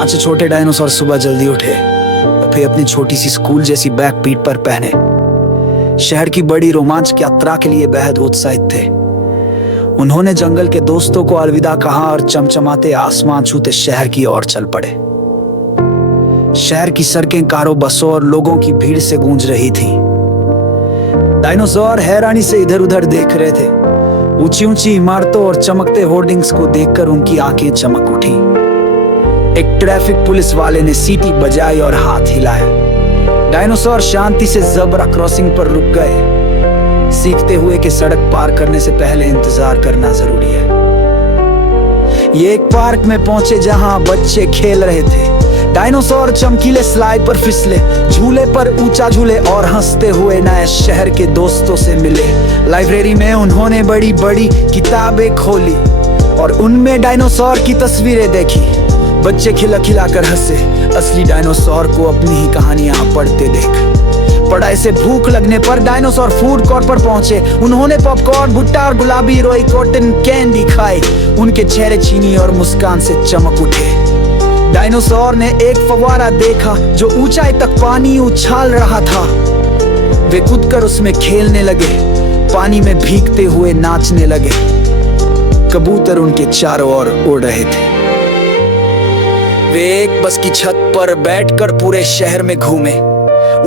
5 छोटे डायनासोर सुबह जल्दी उठे, फिर अपनी छोटी सी स्कूल जैसी बैग पीठ पर पहने शहर की बड़ी रोमांचक यात्रा के लिए बेहद उत्साहित थे। उन्होंने जंगल के दोस्तों को अलविदा कहा और चमचमाते आसमान छूते शहर की ओर चल पड़े। शहर की सड़कें कारों, बसों और लोगों की भीड़ से गूंज रही थीं। डायनासोर हैरानी से इधर उधर देख रहे थे। ऊंची ऊंची इमारतों और चमकते होर्डिंग्स को देखकर उनकी आंखें चमक उठी। एक ट्रैफिक पुलिस वाले ने सीटी बजाई और हाथ हिलाया। डायनासोर शांति से ज़ेब्रा क्रॉसिंग पर रुक गए, सीखते हुए कि सड़क पार करने से पहले इंतजार करना जरूरी है। ये एक पार्क में पहुंचे जहां बच्चे खेल रहे थे। डायनासोर चमकीले स्लाइड पर फिसले, झूले पर ऊंचा झूले और हंसते हुए नए शहर के दोस्तों से मिले। लाइब्रेरी में उन्होंने बड़ी बड़ी किताबें खोली और उनमें डायनासोर की तस्वीरें देखी। बच्चे खिला खिला कर हंसे, असली डायनासोर को अपनी ही कहानियां पढ़ते देख। पढ़ाई से भूख लगने पर डायनासोर फूड कोर्ट पर पहुंचे। उन्होंने पॉपकॉर्न, भुट्टा और गुलाबी रोई कॉटन कैंडी खाई। उनके चेहरे चीनी और मुस्कान से चमक उठे। डायनासोर ने एक फव्वारा देखा जो ऊंचाई तक पानी उछाल रहा था। वे कूदकर उसमें खेलने लगे, पानी में भीगते हुए नाचने लगे। कबूतर उनके चारों ओर उड़ रहे थे। वे एक बस की छत पर बैठकर पूरे शहर में घूमे,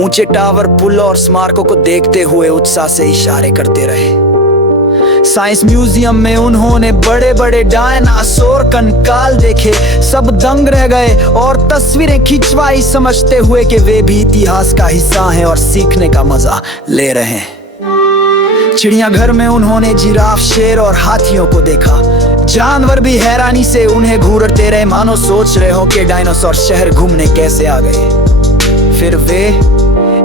ऊंचे टावर, पुल और स्मारकों को देखते हुए उत्साह से इशारे करते रहे। साइंस म्यूजियम में उन्होंने बड़े बड़े डायनासोर कंकाल देखे। सब दंग रह गए और तस्वीरें खिंचवाई, समझते हुए कि वे भी इतिहास का हिस्सा हैं और सीखने का मजा ले रहे हैं। चिड़ियाघर में उन्होंने जिराफ, शेर और हाथियों को देखा। जानवर भी हैरानी से उन्हें घूरते रहे, मानो सोच रहे हो कि डायनासोर शहर घूमने कैसे आ गए। फिर वे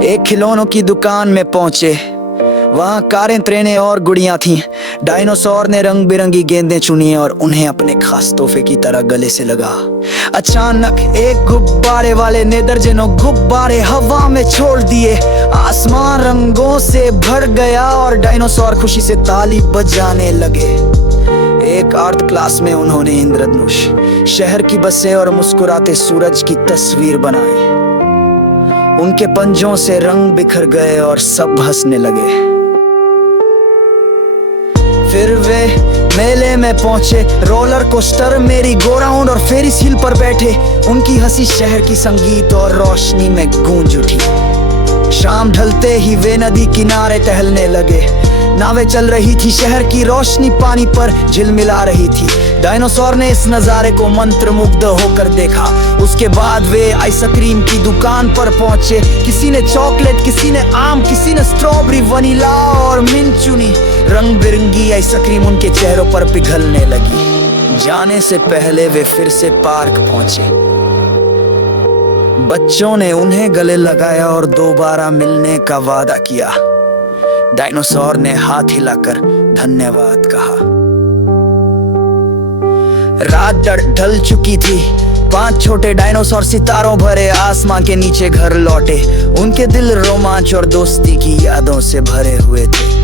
एक खिलौनों की दुकान में पहुंचे। वहाँ कारें, ट्रेनें और गुड़ियां थीं। डायनासोर ने रंग बिरंगी गेंदें चुनी और उन्हें अपने खास तोहफे की तरह गले से लगा। अचानक एक गुब्बारे वाले ने दर्जनों गुब्बारे हवा में छोड़ दिए। आसमान रंगों से भर गया और डायनासोर खुशी से ताली बजाने लगे। एक आर्ट क्लास में उन्होंने इंद्रधनुष, शहर की बसें और मुस्कुराते सूरज की तस्वीर बनाई। उनके पंजों से रंग बिखर गए और सब हंसने लगे। फिर वे मेले में पहुंचे। रोलर कोस्टर, मेरी गो राउंड और फेरिस हिल पर बैठे। उनकी हंसी शहर की संगीत और रोशनी में गूंज उठी। शाम ढलते ही वे नदी किनारे टहलने लगे। नावें चल रही थी, शहर की रोशनी पानी पर झिलमिला रही थी। डायनासोर ने इस नजारे को मंत्रमुग्ध होकर देखा। उसके बाद वे आइसक्रीम की दुकान पर पहुंचे। किसी ने चॉकलेट, किसी ने आम, किसी ने स्ट्रॉबेरी, वनीला और मिंट चुनी। रंग बिरंगी आइसक्रीम उनके चेहरों पर पिघलने लगी। जाने से पहले वे फिर से पार्क पहुंचे। बच्चों ने उन्हें गले लगाया और दोबारा मिलने का वादा किया। डायनासोर ने हाथ हिलाकर धन्यवाद कहा। रात ढल चुकी थी। 5 छोटे डायनासोर सितारों भरे आसमां के नीचे घर लौटे। उनके दिल रोमांच और दोस्ती की यादों से भरे हुए थे।